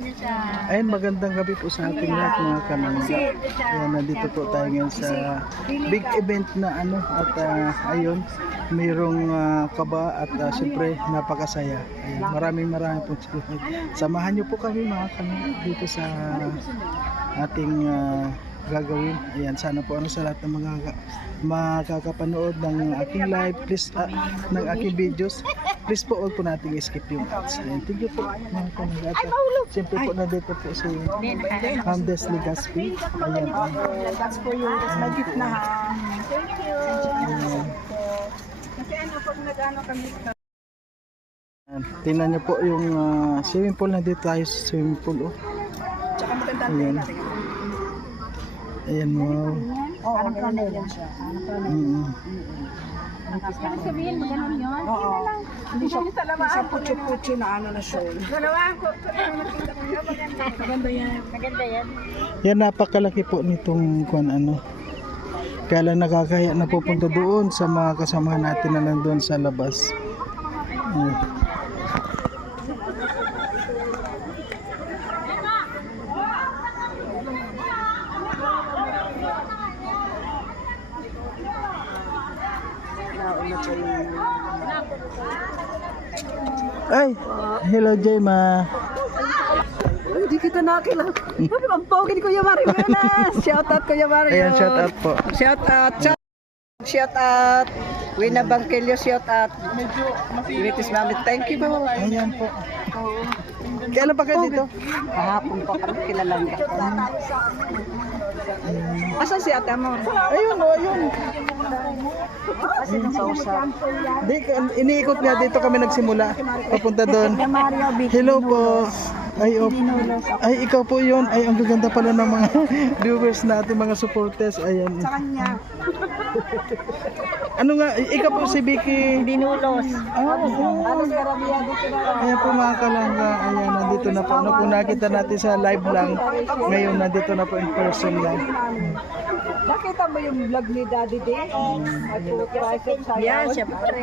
Ayun, magandang gabi po sa ating lahat mga kanangga. Ayan, nandito po tayo ngayon sa big event na ano at ayun, mayroong kaba at siyempre napakasaya. Ayan, maraming po salamat. Samahan niyo po kami mga kanangga dito sa ating gagawin. Ayan, sana po sa lahat ng mga makakapanood ng aking live, please, ng aking videos, please po huwag po natin i-skip yung ads. Ayan, thank you po mga kanangga. Siyempre po nandito po si Ma'am Des Legaspi. Ayan, that's for you. That's my gift na ha. Thank you. Kasi ano, pag nag-ano kami tingnan niyo po yung swimming pool. Nandito tayo sa swimming pool. tsaka maganda Ayan. Ayan, wow. Oo, ano yan siya. Sabihin mo ganun yun? Oo. Hindi siya sa putyo-putyo na ano na show. Dalawaan ko. Maganda yan. Maganda yan. Yan, napakalaki po nitong ano. Kaya lang nakakaya na pupunta doon sa mga kasamahan natin na nandun sa labas. Ayan. Ay, hello Jayma. Hindi kita nakilala. Ang pogi ni Kuya Mario Menes. Shout out Kuya Mario. Ayan, shout out po. Shout out. Shout out. Wina Bangkelyo, shout out. Iritis Mami, thank you po. Ayan po. Kailan pa kayo dito? Kahapon pa kami kilala niya. Asan si Ate Amor? Ayun, ayun. Kasi nung sausa. Di, iniikot nga dito kami nagsimula. Papunta doon. Hello po. Ay, ay, ikaw po yun. Ay, ang gaganda pala ng mga viewers natin, mga supporters. Ayan. Sa kanya. Ano nga, ikaw po si Vicky. Dinulos. Alos karamihan dito na. Ayan po mga kalangga. Ayan, nandito na po. Ano po nakita natin sa live lang. Ngayon, nandito na po in person lang. Nakita mo yung vlog ni Daddy Day? Mag-tricep sa'yo. Yan, syempre.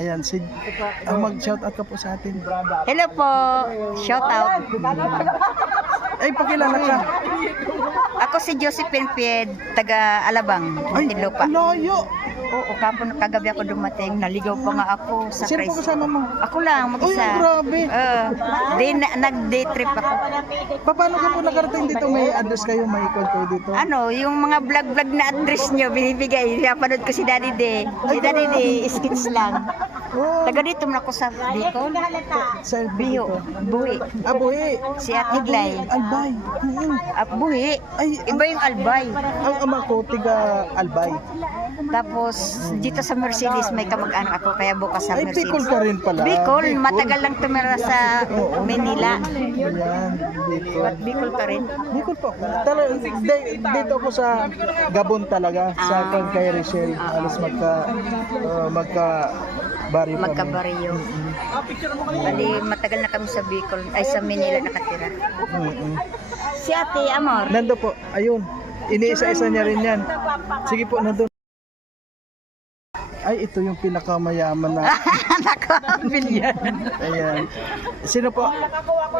Ayan, si mag-shoutout ka po sa atin. Hello po. Shout out. Ay, pakilala ka. Ako si Josephine Pied, taga Alabang, Ay, Muntinlupa. layo. Oo, kapon kagabi ako dumating, naligaw pa nga ako sa Sino po Christ. kasama mo? Ako lang, Uy, mag-isa. grabe. Nag-day trip ako. Paano ka po nakarating dito? May address kayo, may icon kayo dito? Ano, yung mga vlog-vlog na address nyo, binibigay. Napanood ko si Daddy Day. Si Daddy Day, skits lang. Oh, Taga dito na ako sa Bicol. sa Biho, Buhi. Abuhi. Si Ate Glay. Albay. Buhi. Ay, Iba yung Albay. ang ama ko, tiga Albay. Tapos, dito sa Mercedes, may kamag-anak ako, kaya bukas sa Ay, Bicol Mercedes. ka rin pala. Bicol, matagal lang tumira sa Manila. Ayan, Bicol. Ba't Bicol ka rin? Bicol po. Dito ako sa Gabon talaga, sa kay Richelle. Alas magka-baryo kami. Magkabaryo. Bali, matagal na kami sa Bicol, ay sa Manila nakatira. Si Ate Amor. Nando po, ayun. Iniisa-isa niya rin yan. Sige po, nandun. Ay, ito yung pinakamayaman na. Nako, Villar. Ayan. Sino po?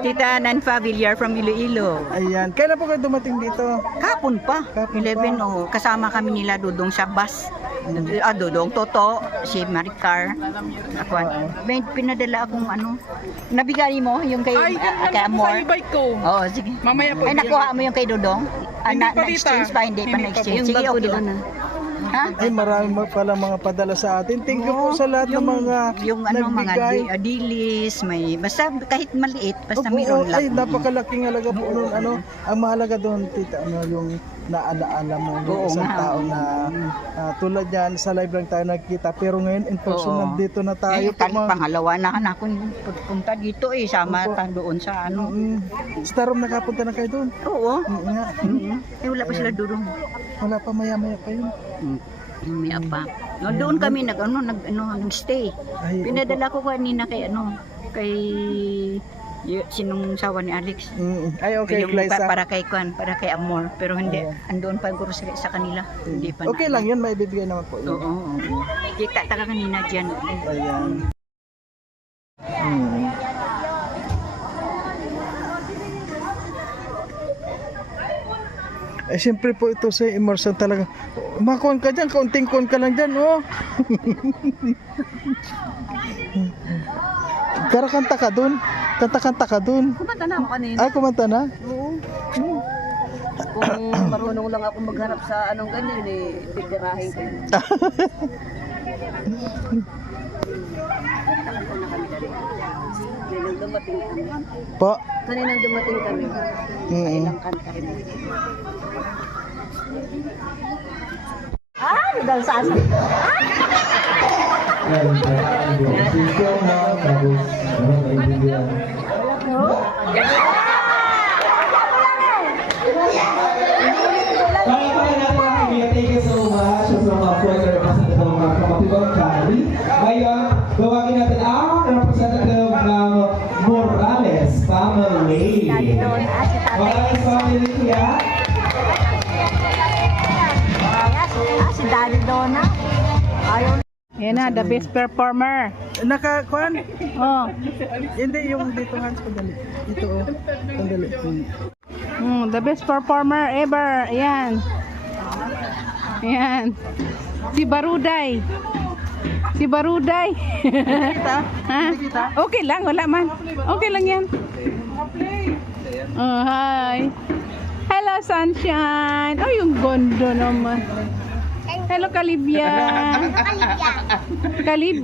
Tita Nanfa Villar from Iloilo. Ayan. Kailan po kayo dumating dito? Kapon pa. Kapon 11, pa. oh. Kasama kami nila Dudong sa bus. Dudong, Toto, si Maricar. Ako, may pinadala akong ano. Nabigay mo yung kay, kay Amor. bike ko. Oo, sige. Mamaya po. Ay, nakuha mo yung kay Dudong? Hindi pa, Na-exchange tita. pa? Hindi pa na-exchange. Sige, okay lang. Ha? Ay, marami pala mga padala sa atin. Thank you po sa lahat ng mga yung ano, mga nagbigay. dilis, may basta kahit maliit, basta Opo, mayroon lang. ay, napakalaking halaga po nun. Ano, ang mahalaga doon, tita, ano, yung naalaala mo, yung Oo isang nga. tao na tulad yan, sa live lang tayo nagkita. Pero ngayon, in person, Oo. nandito na tayo. Ay, po, mga- pangalawa na ako punta dito eh, sama Opo. tayo doon sa ano. Starom, nakapunta na kayo doon. Oo. Nga. Eh, wala pa sila Dudong. Wala pa, maya-maya pa yun. May apa. No, doon kami nag-stay. Ay, Pinadala ko kanina kay sinong sawa ni Alex. Ay, okay, Yung Glyza. para kay para kay Amor, pero hindi andoon pa guro sa kanila. Hindi pa. Okay lang yun, maibibigay naman po yun. Oo. Kita ta kanina diyan. Ayan. Eh siyempre po ito sa immersion talaga. Makon ka dyan, kaunting kon ka lang dyan, oh. Karakanta ka dun. Kanta-kanta ka dun. Kumanta na ako kanina. Ah, kumanta na? Oo. Kung marunong lang ako maghanap sa anong ganyan eh, titirahin ko. Kaninang dumating kami. Po. Kaninang dumating kami. Ilang kanta rin. Ah, dahil sa asin. Thank you so much from our first representative ng Kapatibang Family. Ngayon, gawagin natin ang representative ng Morales Family. Morales Family kuya. Si Daddy Donna. Yan na, the best performer. Nakakuan? Oh. Hindi, yung dito Hans, sandali. Dito, oh. Sandali. The best performer ever. Ayan. Ayan. Si Baruday. Si Baruday. Ha? Okay lang, wala man. Okay lang yan. Oh, hi. Hello, sunshine. Oh, yung gondo naman. Hello, Kalibya. Kalib.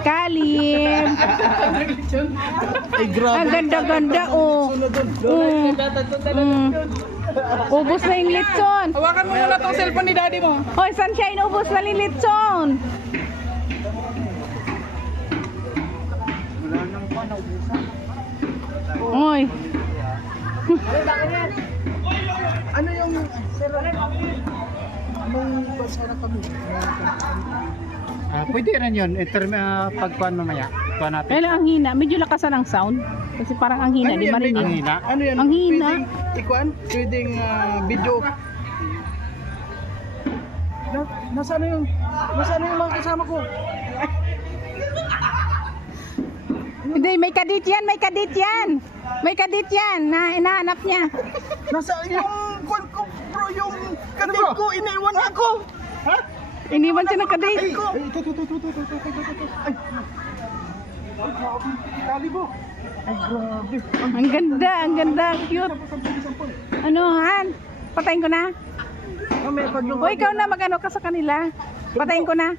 Kalib. Ay, grabe. Ang ganda-ganda, oh. Ubus na yung litson. Hawakan mo muna tong cellphone ni daddy mo. Hoy, sunshine, ubus na yung litson. Hoy. Ano yung may basa na kami. Pwede rin yun. Pagkuhan mamaya. Kuhan natin. Kailan ang hina? Medyo lakasan ang sound. Kasi parang ang hina, di marinig. Ang hina. Ano yan? Ang hina. Pwedeng ikuan? Pwedeng video. Nasaan yung mga kasama ko? Hindi, may kadit yan, may kadit yan. May kadit yan na hinahanap niya. Nasa yung kwan ko, bro, yung kadit ko, iniwan ako. Ha? Iniwan siya ng kadit. Ay, ito. Ay. Ay, grabe. Tali mo. Ay, grabe. Ang ganda, cute. Ano, Han? Patayin ko na? May pag O, ikaw na, mag-ano ka sa kanila. Patayin ko na.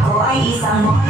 Ako ay isang